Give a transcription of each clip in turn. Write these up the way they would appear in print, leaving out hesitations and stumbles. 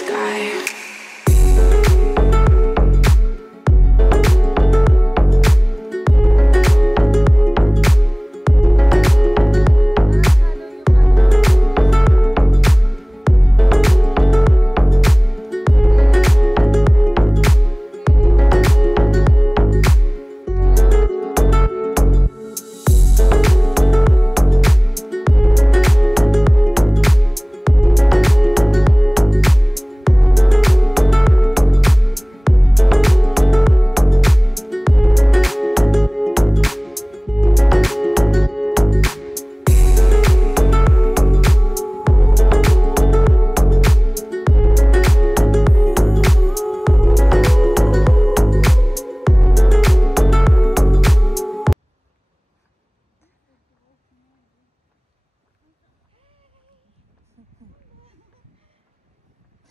sky.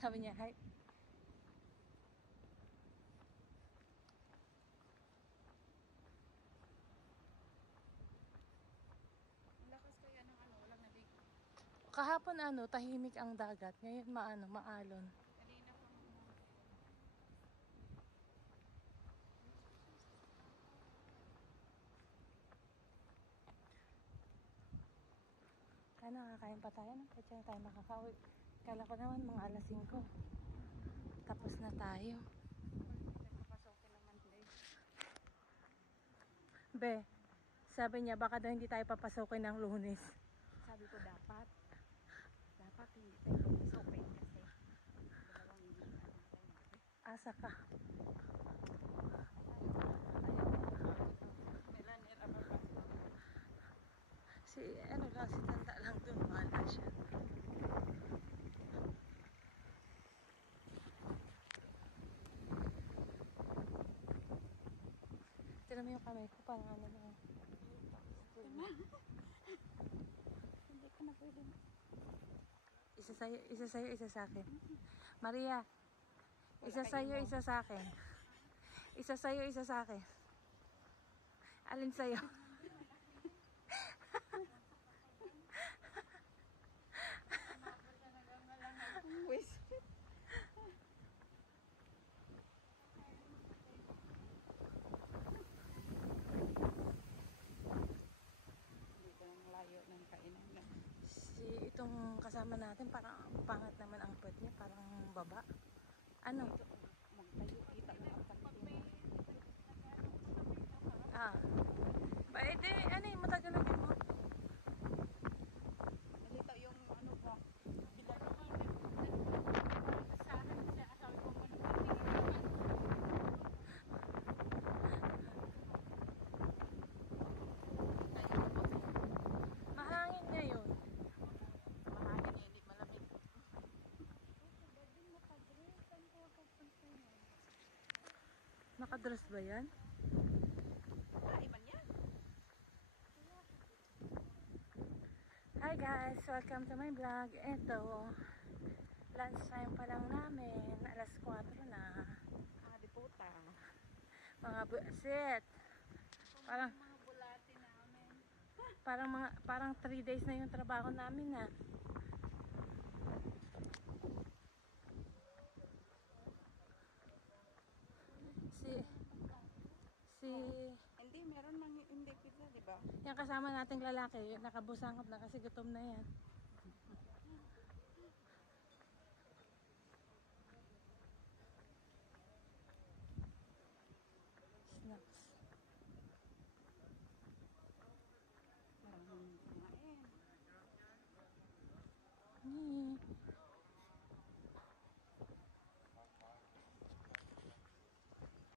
Sabi niya, hi. Lakas kaya ng walang nabig. Kahapon tahimik ang dagat. Ngayon maalon. Kanina pang Kakain pa tayo, no? Kaya na tayo makakauwi. Kala ko naman mga alas 5. Tapos na tayo. papasokin naman today. Be, sabi niya baka daw hindi tayo papasukin ng Lunes. Sabi ko dapat hindi tayo papasokin kasi dalawang Asa ka. Si Tanda lang dun, wala siya. Tira mo yung kamay ko, parang na. Hindi ko na pwede. Isa sa'yo, isa sa akin. Maria, isa sa'yo, isa sa akin. Isa sa'yo, isa sa akin. Alin sa'yo? Layo ng kainan. Itong kasama natin, parang pangat naman ang puwet niya, parang baba. Ano? Magtayo, kita mo ang pagpapay. Matagal lagi mo. Nalita yung ano ba? Asahan siya. Sabi ko Mahangin ngayon. mahangin eh, hindi malamig. Nakadress ba yan? Iman niya? Hi guys! Welcome to my vlog. Ito, lunch time pa lang namin. Alas 4 na. Di puta. Mga buset. Parang Mga bulati namin. parang 3 days na yung trabaho namin na. Hindi, meron mang hindi kita, di ba? Yung kasama nating lalaki, nakabusangkot na kasi gutom na yan.